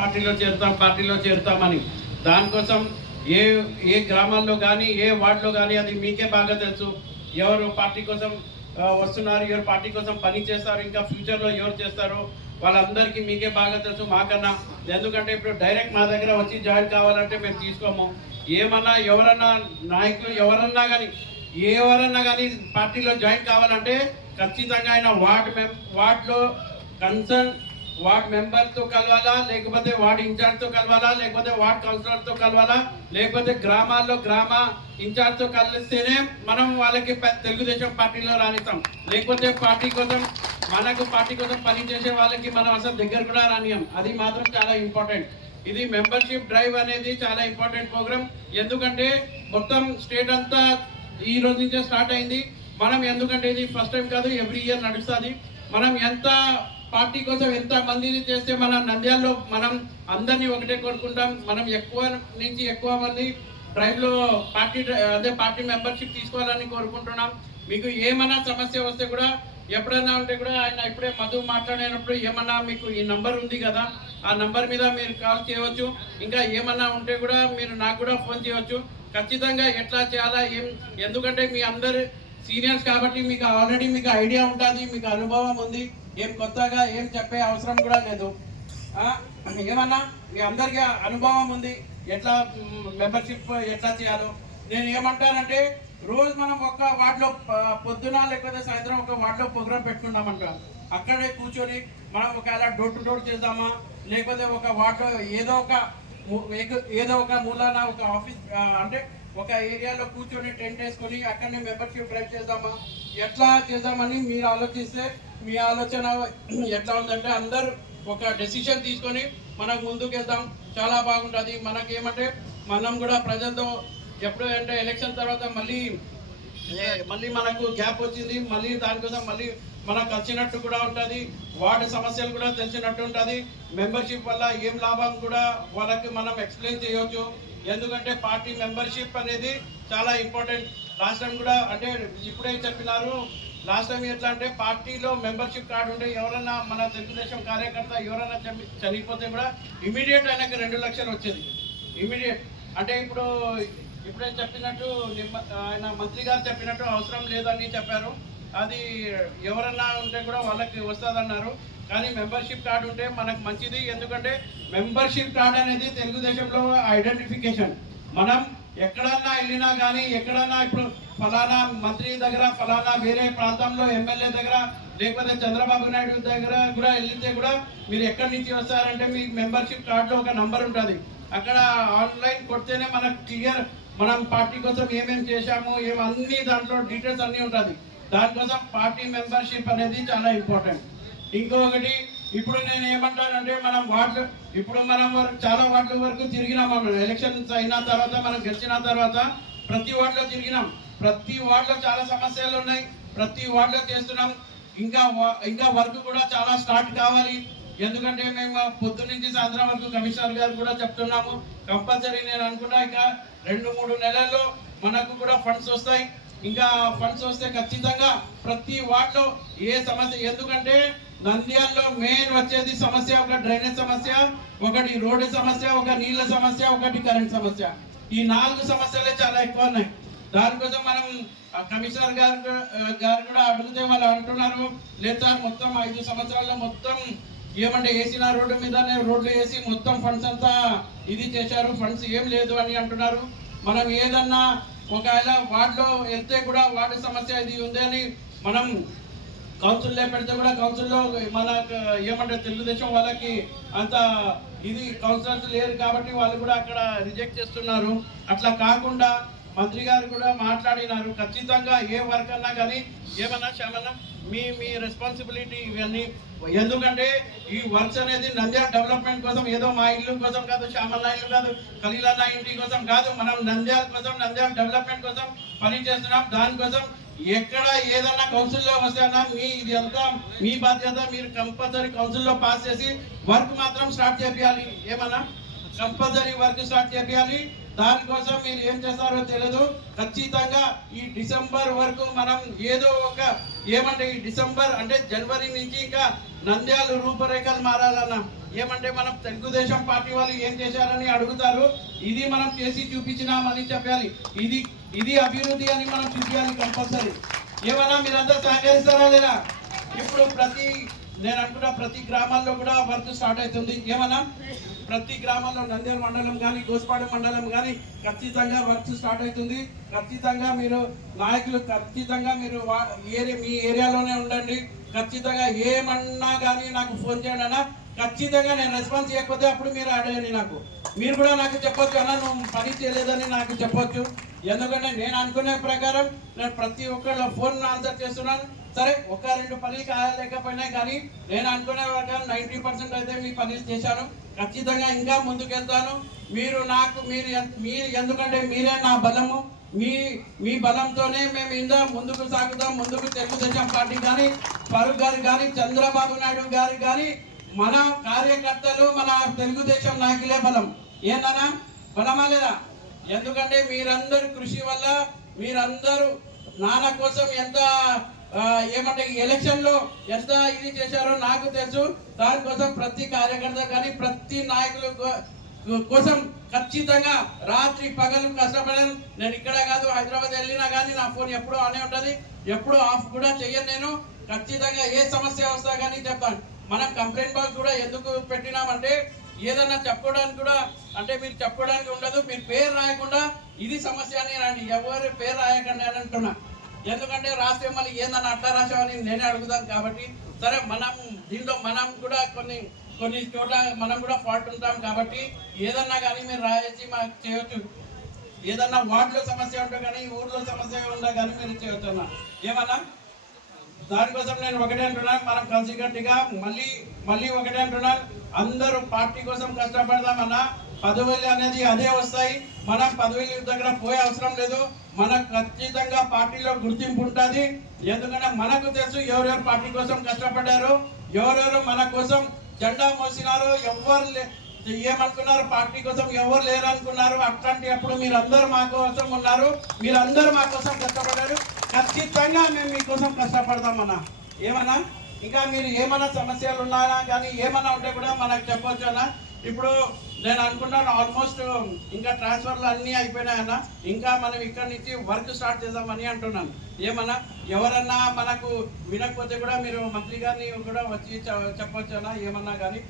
పార్టీలో చేరుతాం పార్టీలో చేరుతామని. దానికోసం ఏ ఏ గ్రామాల్లో కానీ ఏ వార్డులో కానీ అది మీకే బాగా తెలుసు. ఎవరు పార్టీ కోసం వస్తున్నారు ఎవరు పార్టీ కోసం పని చేస్తారు ఇంకా ఫ్యూచర్లో ఎవరు చేస్తారు వాళ్ళందరికీ మీకే బాగా తెలుసు మాకన్నా. ఎందుకంటే ఇప్పుడు డైరెక్ట్ మా దగ్గర వచ్చి జాయిన్ కావాలంటే మేము తీసుకోము. ఏమన్నా ఎవరన్నా నాయకులు ఎవరన్నా కానీ ఎవరన్నా కానీ పార్టీలో జాయిన్ కావాలంటే ఖచ్చితంగా ఆయన వార్డ్ మెం వార్డ్లో కన్సర్న్ వార్డ్ మెంబర్తో కలవాలా లేకపోతే వార్డ్ ఇన్ఛార్జ్తో కలవాలా లేకపోతే వార్డ్ కౌన్సిలర్తో కలవాలా లేకపోతే గ్రామాల్లో గ్రామ ఇన్ఛార్జ్తో కలిస్తేనే మనం వాళ్ళకి తెలుగుదేశం పార్టీలో రానిస్తాం లేకపోతే పార్టీ కోసం మనకు పార్టీ కోసం పనిచేసే వాళ్ళకి మనం అసలు దగ్గర కూడా రానియం అది మాత్రం చాలా ఇంపార్టెంట్. ఇది మెంబర్షిప్ డ్రైవ్ అనేది చాలా ఇంపార్టెంట్ ప్రోగ్రామ్. ఎందుకంటే మొత్తం స్టేట్ అంతా ఈ రోజు నుంచే స్టార్ట్ అయింది. మనం ఎందుకంటే ఇది ఫస్ట్ టైం కాదు ఎవ్రీ ఇయర్ నడుస్తుంది. మనం ఎంత పార్టీ కోసం ఎంత మందిని చేస్తే మన నంద్యాలలో మనం అందరినీ ఒకటే కోరుకుంటాం. మనం ఎక్కువ నుంచి ఎక్కువ మంది డ్రైవ్ పార్టీ అదే పార్టీ మెంబర్షిప్ తీసుకోవాలని కోరుకుంటున్నాం. మీకు ఏమైనా సమస్య వస్తే కూడా ఎప్పుడైనా ఉంటే కూడా ఆయన ఇప్పుడే మధు మాట్లాడినప్పుడు ఏమన్నా మీకు ఈ నంబర్ ఉంది కదా ఆ నంబర్ మీద మీరు కాల్ చేయవచ్చు. ఇంకా ఏమన్నా ఉంటే కూడా మీరు నాకు కూడా ఫోన్ చేయవచ్చు. ఖచ్చితంగా ఎట్లా చేయాలా ఏం ఎందుకంటే మీ అందరు సీనియర్స్ కాబట్టి మీకు ఆల్రెడీ మీకు ఐడియా ఉంటుంది మీకు అనుభవం ఉంది. ఏం కొత్తగా ఏం చెప్పే అవసరం కూడా లేదు. ఏమన్నా మీ అందరికీ అనుభవం ఉంది? ఎట్లా మెంబర్షిప్ ఎట్లా చేయాలో? నేను ఏమంటానంటే రోజు మనం ఒక వార్డులో పొద్దున లేకపోతే సాయంత్రం ఒక వార్డులో ప్రోగ్రామ్ పెట్టుకుంటామంట అక్కడే కూర్చొని మనం ఒకవేళ డోర్ టు డోర్ చేద్దామా? లేకపోతే ఒక వార్డులో ఏదో ఒక ఏదో ఒక మూలాన ఒక ఆఫీస్ అంటే ఒక ఏరియాలో కూర్చొని టెంట్ వేసుకొని అక్కడనే మెంబర్షిప్ డ్రైవ్ చేద్దామా? ఎట్లా చేద్దామని మీరు ఆలోచిస్తే మీ ఆలోచన ఎట్లా ఉందంటే అందరూ ఒక డెసిషన్ తీసుకొని మనం ముందుకు వెళ్దాం చాలా బాగుంటుంది. మనకి ఏమంటే మనం కూడా ప్రజలతో ఎప్పుడు అంటే ఎలక్షన్ తర్వాత మళ్ళీ మళ్ళీ మనకు గ్యాప్ వచ్చింది. మళ్ళీ దానికోసం మళ్ళీ మనకు వచ్చినట్టు కూడా ఉంటుంది. వార్డు సమస్యలు కూడా తెలిసినట్టు ఉంటుంది. మెంబర్షిప్ వల్ల ఏం లాభం కూడా వాళ్ళకి మనం ఎక్స్ప్లెయిన్ చేయవచ్చు ఎందుకంటే పార్టీ మెంబర్షిప్ అనేది చాలా ఇంపార్టెంట్ రాష్ట్రం కూడా అంటే ఇప్పుడే చెప్పినారు లాస్ట్ టైం ఎట్లా అంటే పార్టీలో మెంబర్షిప్ కార్డు ఉంటే ఎవరైనా మన తెలుగుదేశం కార్యకర్త ఎవరైనా చనిపోతే కూడా ఇమీడియట్ ఆయనకి రెండు లక్షలు వచ్చేది. ఇమీడియట్. అంటే ఇప్పుడు ఇప్పుడే చెప్పినట్టు నిమ్మ- ఆయన మంత్రి గారు చెప్పినట్టు అవసరం లేదని చెప్పారు. అది ఎవరన్నా ఉంటే కూడా వాళ్ళకి వస్తుందన్నారు. కానీ మెంబర్షిప్ కార్డు ఉంటే మనకు మంచిది. ఎందుకంటే మెంబర్షిప్ కార్డు అనేది తెలుగుదేశంలో ఐడెంటిఫికేషన్. మనం ఎక్కడన్నా వెళ్ళినా కానీ ఎక్కడన్నా ఇప్పుడు ఫలానా మంత్రి దగ్గర ఫలానా వేరే ప్రాంతంలో ఎమ్మెల్యే దగ్గర లేకపోతే చంద్రబాబు నాయుడు దగ్గర కూడా వెళ్తే కూడా మీరు ఎక్కడి నుంచి వస్తారంటే మీ మెంబర్షిప్ కార్డులో ఒక నంబర్ ఉంటుంది. అక్కడ ఆన్లైన్ కొడితేనే మనకు క్లియర్ మనం పార్టీ కోసం ఏమేమి చేశాము ఏం అన్ని దాంట్లో డీటెయిల్స్ అన్నీ ఉంటుంది. దానికోసం పార్టీ మెంబర్షిప్ అనేది చాలా ఇంపార్టెంట్. ఇంకొకటి ఇప్పుడు నేను ఏమంటానంటే మనం వార్డు ఇప్పుడు మనం వరకు చాలా వార్డుల వరకు తిరిగినాం మనం. ఎలక్షన్స్ అయిన తర్వాత మనం గెలిచిన తర్వాత ప్రతి వార్డులో తిరిగినాం. ప్రతి వార్డులో చాలా సమస్యలు ఉన్నాయి. ప్రతి వార్డులో చేస్తున్నాం. ఇంకా ఇంకా వర్క్ కూడా చాలా స్టార్ట్ కావాలి. ఎందుకంటే మేము పొద్దు నుంచి సాయంత్రం వరకు కమిషనర్ గారు కూడా చెప్తున్నాము. కంపల్సరీ నేను అనుకున్నా ఇంకా రెండు మూడు నెలల్లో మనకు కూడా ఫండ్స్ వస్తాయి. ఇంకా ఫండ్స్ వస్తే ఖచ్చితంగా ప్రతి వార్డులో ఏ సమస్య ఎందుకంటే నంద్యాలలో మెయిన్ వచ్చేది సమస్య ఒక డ్రైనేజ్ సమస్య ఒకటి రోడ్డు సమస్య ఒక నీళ్ళ సమస్య ఒకటి కరెంట్ సమస్య. ఈ నాలుగు సమస్యలే చాలా ఎక్కువ ఉన్నాయి. దానికోసం మనం కమిషనర్ గారు గారు కూడా అడిగితే వాళ్ళు అంటున్నారు లేదు సార్ మొత్తం ఐదు సంవత్సరాల్లో మొత్తం ఏమంటే వేసిన రోడ్డు మీదనే రోడ్లు వేసి మొత్తం ఫండ్స్ అంతా ఇది చేశారు ఫండ్స్ ఏం లేదు అని అంటున్నారు. మనం ఏదన్నా ఒకవేళ వార్డులో వెళ్తే కూడా వార్డు సమస్య ఇది ఉంది అని మనం కౌన్సిల్లో పెడితే కూడా కౌన్సిల్లో మన ఏమంటే తెలుగుదేశం వాళ్ళకి అంత ఇది కౌన్సిలర్స్ లేరు కాబట్టి వాళ్ళు కూడా అక్కడ రిజెక్ట్ చేస్తున్నారు. అట్లా కాకుండా మంత్రి గారు కూడా మాట్లాడినారు. ఖచ్చితంగా ఏ వర్క్ అన్నా కానీ ఏమన్నా శ్యామన్నా మీ మీ రెస్పాన్సిబిలిటీ ఇవన్నీ. ఎందుకంటే ఈ వర్క్స్ అనేది నంద్యాల డెవలప్మెంట్ కోసం ఏదో మా ఇల్లు కోసం కాదు శ్యామల ఇల్లు కాదు ఖలీలన్న ఇంటి కోసం కాదు మనం నంద్యాల కోసం నంద్యాల డెవలప్మెంట్ కోసం పని చేస్తున్నాం. దానికోసం ఎక్కడ ఏదన్నా కౌన్సిల్లో వస్తేనా మీ ఇది అంతా మీ బాధ్యత మీరు కంపల్సరీ కౌన్సిల్లో పాస్ చేసి వర్క్ మాత్రం స్టార్ట్ చేయాలి ఏమన్నా? కంపల్సరీ వర్క్ స్టార్ట్ చేయాలి దానికోసం మీరు ఏం చేస్తారో తెలియదు ఖచ్చితంగా ఈ డిసెంబర్ వరకు మనం ఏదో ఒక ఏమంటే ఈ డిసెంబర్ అంటే జనవరి నుంచి ఇంకా నంద్యాల రూపురేఖలు మారాలన్న. ఏమంటే మనం తెలుగుదేశం పార్టీ వాళ్ళు ఏం చేశారని అడుగుతారు. ఇది మనం చేసి చూపించినామని చెప్పాలి. ఇది ఇది అభివృద్ధి అని మనం చూపించాలి కంపల్సరీ. ఏమన్నా మీరంతా సహకరిస్తారా లేదా? ఇప్పుడు ప్రతి నేను అనుకున్న ప్రతి గ్రామాల్లో కూడా వర్క్ స్టార్ట్ అవుతుంది. ఏమన్నా? ప్రతి గ్రామంలో నంద్యాల మండలం కానీ గోసిపాడు మండలం కానీ ఖచ్చితంగా వర్క్ స్టార్ట్ అవుతుంది. ఖచ్చితంగా మీరు నాయకులు ఖచ్చితంగా మీరు వా- ఏరియా మీ ఏరియాలోనే ఉండండి. ఖచ్చితంగా ఏమన్నా కానీ నాకు ఫోన్ చేయండి అన్న. ఖచ్చితంగా నేను రెస్పాన్స్ చేయకపోతే అప్పుడు మీరు అడగండి నాకు. మీరు కూడా నాకు చెప్పొచ్చు అన్న నువ్వు పని చేయలేదని నాకు చెప్పొచ్చు. ఎందుకంటే నేను అనుకునే ప్రకారం నేను ప్రతి ఒక్కళ్ళ ఫోన్ ఆన్సర్ చేస్తున్నాను. సరే ఒక రెండు పనులు కాలేకపోయినా కానీ నేను అనుకునే ప్రకారం నైంటీ పర్సెంట్ అయితే మీ పనులు చేశాను. ఖచ్చితంగా ఇంకా ముందుకెళ్తాను. మీరు నాకు మీరు మీరు ఎందుకంటే మీరే నా బలము. మీ మీ బలంతోనే మేము ఇందా ముందుకు సాగుతాం ముందుకు తెలుగుదేశం పార్టీ కానీ ఫరూక్ గారు కానీ చంద్రబాబు నాయుడు గారు కానీ మన కార్యకర్తలు మన తెలుగుదేశం నాయకులే బలం. ఏందనా బలమా లేదా? ఎందుకంటే మీరందరూ కృషి వల్ల మీరందరూ నాన్న కోసం ఎంత ఏమంటే ఎలక్షన్లో ఎంత ఇది చేశారో నాకు తెలుసు. దానికోసం ప్రతి కార్యకర్త కానీ ప్రతి నాయకులు కోసం ఖచ్చితంగా రాత్రి పగలు కష్టపడాను నేను ఇక్కడ కాదు హైదరాబాద్ వెళ్ళినా కానీ నా ఫోన్ ఎప్పుడూ ఆనే ఉంటుంది. ఎప్పుడూ ఆఫ్ కూడా చెయ్యను నేను. ఖచ్చితంగా ఏ సమస్య వస్తా కానీ చెప్తాను. మనం కంప్లైంట్ బాక్స్ కూడా ఎందుకు పెట్టినామంటే ఏదన్నా చెప్పుకోవడానికి కూడా అంటే మీరు చెప్పుకోవడానికి ఉండదు. మీరు పేరు రాయకుండా ఇది సమస్య అని రండి. ఎవరి పేరు రాయకండి అని అంటున్నా. ఎందుకంటే రాస్తే మళ్ళీ ఏందని అట్లా రాసామని నేనే అడుగుతాను కాబట్టి సరే మనం దీంట్లో మనం కూడా కొన్ని కొన్ని చోట్ల మనం కూడా ఫాల్ట్ ఉంటాం కాబట్టి ఏదన్నా కానీ మీరు రాయించి మాకు చేయొచ్చు. ఏదన్నా వార్డులో సమస్య ఉంటే కానీ ఊర్లో సమస్య ఉంటే కానీ మీరు చేయొచ్చు అన్న. ఏమన్నా? దానికోసం నేను ఒకటే అంటున్నాను మనం కలిసికట్టుగా మళ్ళీ మళ్ళీ ఒకటే అంటున్నాను అందరూ పార్టీ కోసం కష్టపడదామన్నా పదవులు అనేది అదే వస్తాయి. మనం పదవుల దగ్గర పోయే అవసరం లేదు. మనకు ఖచ్చితంగా పార్టీలో గుర్తింపు ఉంటుంది. ఎందుకంటే మనకు తెలుసు ఎవరెవరు పార్టీ కోసం కష్టపడ్డారు. ఎవరెవరు మన కోసం జెండా మోసినారు ఎవరు లే- ఏమనుకున్నారు పార్టీ కోసం ఎవరు లేరనుకున్నారు అట్లాంటి అప్పుడు మీరందరూ మా కోసం ఉన్నారు. మీరందరూ మా కోసం కష్టపడ్డారు. ఖచ్చితంగా మేము మీకోసం కష్టపడతామన్నా ఏమన్నా? ఇంకా మీరు ఏమైనా సమస్యలు ఉన్నారా కానీ ఏమైనా ఉంటే కూడా మనకు చెప్పొచ్చు అన్నా. ఇప్పుడు నేను అనుకున్నాను ఆల్మోస్ట్ ఇంకా ట్రాన్స్ఫర్లు అన్నీ అయిపోయినాయన్న ఇంకా మనం ఇక్కడ నుంచి వర్క్ స్టార్ట్ చేద్దామని అంటున్నాను. ఏమన్నా? ఎవరన్నా మనకు వినకపోతే కూడా మీరు మంత్రి గారిని కూడా వచ్చి చెప్పొచ్చు అన్న ఏమన్నా కానీ